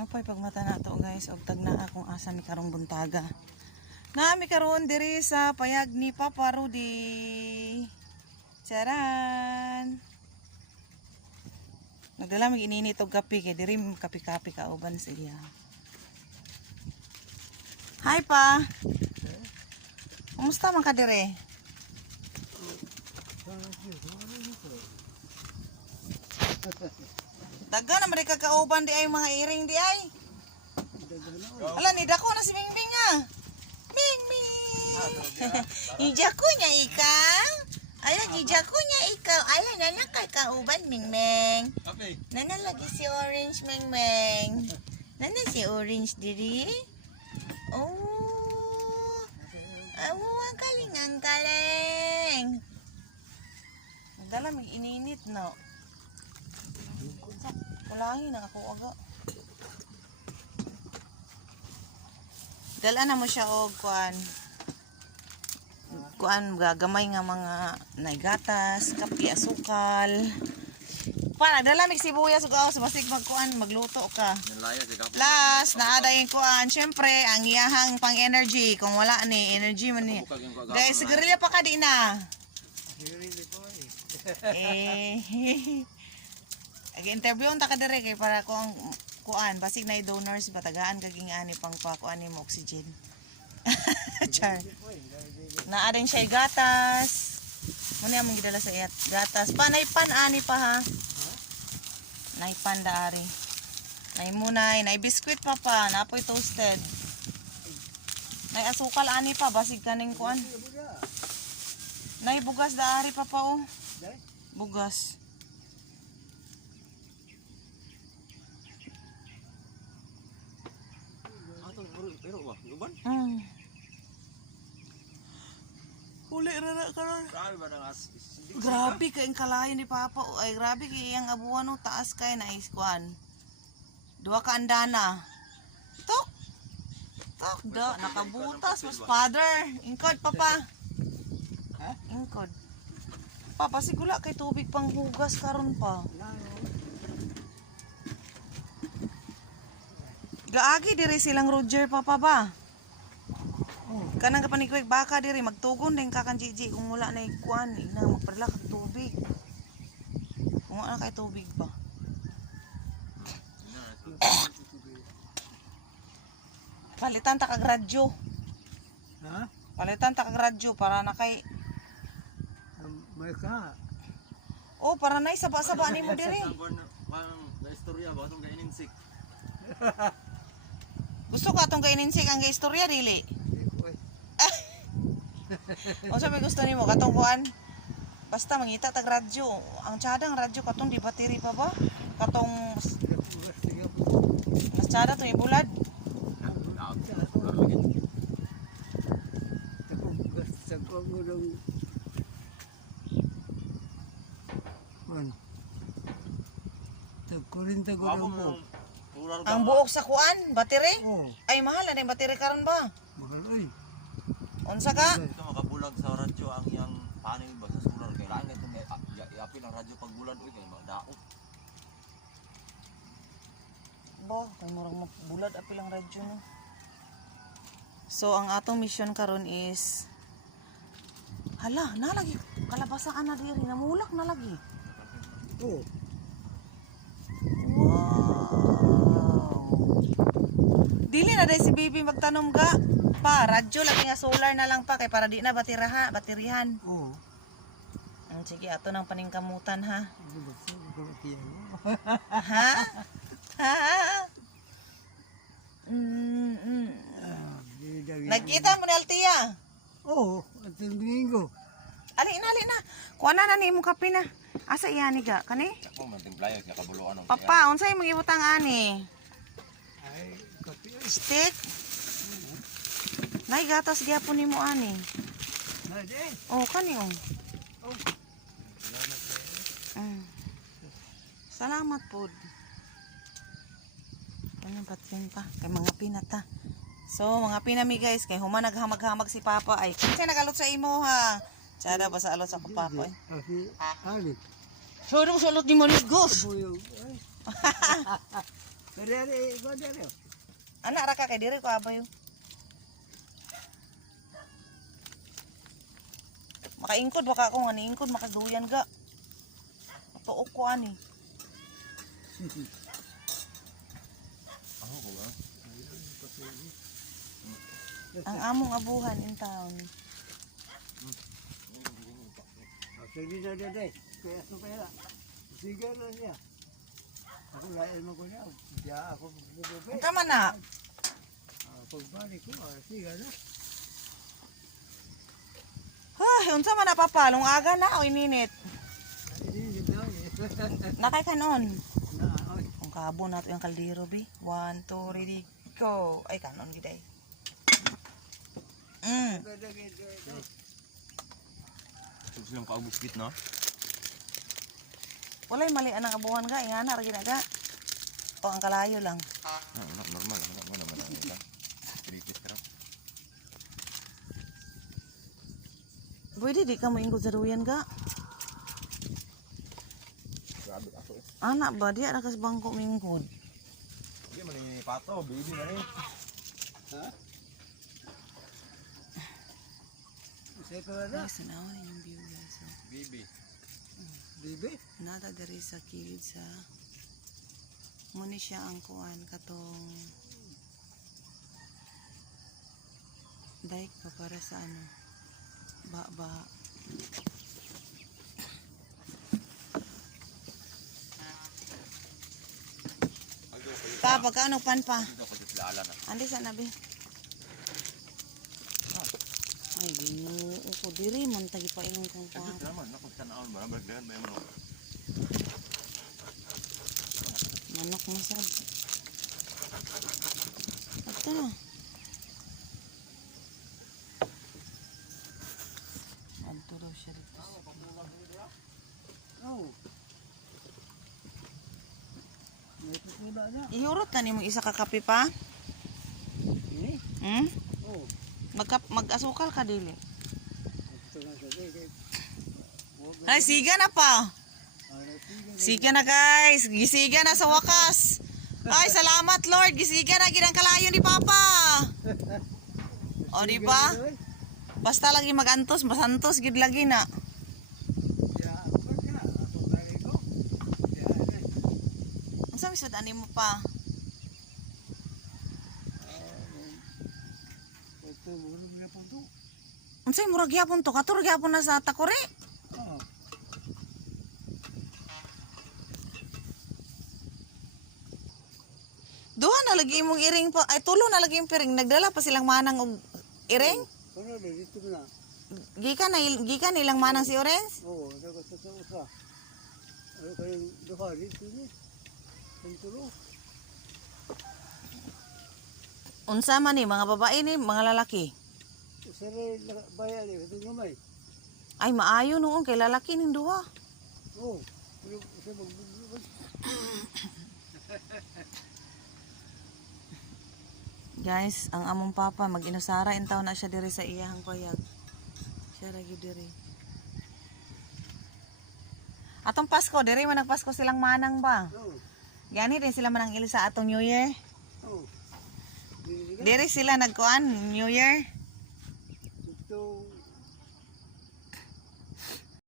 Ano pa'y pagmata na to guys, og tagna akong asa mi karong buntaga. Nami karon diri sa payag ni Papa Rudy. Charan. Nagdala mig ininit og kape kay diri kape-kape kauban sa iya. Hi pa. Kumusta man ka dire? Daga na mereka kauban di ay mga iring di ay. Ala ni dako na si Mingming ah. Mingming. Ijako niya ikaw. Ala ijako niya ikaw. Ala nana kay kauban Mingming. Nana lagi si Orange Mingming. Nana si Orange diri. Oh. Ang kaling ang galing. Dala may ininit no. Ulahin na ako aga. Dala na mo siya og kuan gagamay nga mga naigatas, kape, asukal. Para dala mig sibuyas ug aos basig magkuan magluto ka. Plus naadayin kuan, syempre ang iyahang pang energy kung wala ni energy man ni. Dahil sigarilya pa ka di na. Ag-interview ta ka dire kay para ko ang kuan basig na donors batagaan kaging ani pang pakuan nimo oxygen. Char. Naa din siya gatas. Muna among gidala sa iyat gatas. Panay-pan ani pa ha. Naipan daari. Nay munay, nay biskwit pa pa, napoy toasted. Nay asukal ani pa basig kaning kuan. Nay bugas daari pa pa oh. Bugas. Huli rara karon. Grabe kay ang kalayo ni Papa. Ay grabe kay iyang abuan no taas kay na iskuan. Duha ka andana. Tok. Tok da nakabutas mas father. Ingkod Papa. Ha? Ingkod. Papa sigula kay tubig pang hugas karon pa. Gaagi diri silang Roger Papa ba? Kanang kapanigwig baka diri magtugon din kakan Gigi kung wala na ikuan ina magpadala kag tubig. Kung wala kay tubig ba? Palitan ta kag radyo. Ha? Palitan ta kag radyo para na kay may ka. Oh, para na saba-saba nimo diri. Ang istorya ba tong kainin sik. Gusto ka itong kainin sik ang istorya dili? O sabi gusto nimo katong kuan? Basta mangita tag radyo. Ang tsadang radyo katong di bateri pa ba? Katong mas tsada to ibulad. Ang buok sa kuan, bateri? Ay mahal na yung bateri karon ba? Mahal ay. Unsa ka? Ito makabulag sa radyo ang iyang panel ba sa solar kay langit itong iapin ang radyo pag bulan uy kay daot. Ba, kay murang bulad apil ang radyo no. So ang atong mission karon is hala, nalagi kalabasa ana diri namulak na lagi. Oh. Dili na dahil si baby magtanom ka. Pa, radyo lagi nga solar na lang pa kay para di na baterihan. Oo. Sige, ato nang paningkamutan ha. Ha? Ha? Nagkita mo ni Altia? Oo, at yung linggo. Ali na. Kuha na ni mo kape na. Asa iya ni ga? Kani? Ako man timplayo kay kabuluan ang. Papa, unsay imong ibutang ani? Ay, kape. Stick? Nay gatas gyapon nimo ani. Oh, kani oh. Salamat pod. Kani patrin pa kay mga pinata. So, mga pinami guys, kay human naghamag-hamag si Papa ay. Kasi nagalot sa imo ha. Tsada ba sa alot sa Papa eh? Ani. Sorry mo sa alot ni Maligos. Kadari, kadari. Anak ra ka kay diri ko abayo. Makaingkod baka ako nga niingkod makaduyan ga. Tuok ko ani. Ako ko ba? Ang among abuhan in town. Sige na dede. Kaya sa pera. Sige na niya. Ako lain mo ko niya. Diya ako bubube. Unsa man na? Pagbalik ko, sige na. Ay, unsa man na papalong aga na o ininit. Hindi na eh. Nakay kanon. Na, oy. Ang kabo nato yung kaldero bi. 1 2 ready go. Ay kanon giday. Ito silang kaubuskit no? Walay mali anang abuhan ga, ingana ra gina ga. O ang kalayo lang. Normal. Ano naman ang ito? Pilipit ka raw. Pwede di ka mo ingkod sa duyan ga. Grabe ako eh. Anak ba di ara kas bangko mingkod. Hindi man yung pato, baby na rin. Ha? Sige ko na. Guys, naon yung view guys. So, Baby. Bibi. nada diri sa kilid sa muni siya ang kuan katong daik pa para sa ano ba pa pagkaano pan pa Dito ko sila ala na. andi sa nabi ay ginoo ko diri man tagi pa ingon kang Ito kuan naman, nakong tanaon ba? Bagdahan ba yung manok? manok na sad ato na adto daw siya dito Oh. May putula na. ihurot na nimo isa ka kape pa Ini? hmm Oh. mag-asukal ka dili Ito na sa sige. ay siga na pa siga na guys gisiga na sa wakas ay salamat Lord gisiga na ginang kalayo ni Papa o di ba basta lagi magantos masantos gid lagi na unsa misud ani mo pa unsay murag gyapon to katur gyapon na sa takore duha na lagi imong iring pa ay tulo na lagi yung piring nagdala pa silang manang og iring gikan ilang manang si Orange unsa man ni mga babae ni mga lalaki ay maayo noon kay lalaki ning duha guys ang among papa mag-inusara in taon na siya diri sa iyahang payag siya ra gyud diri atong Pasko diri man nagpasko silang manang ba gani din sila manang ili sa atong New Year diri sila nagkuan New Year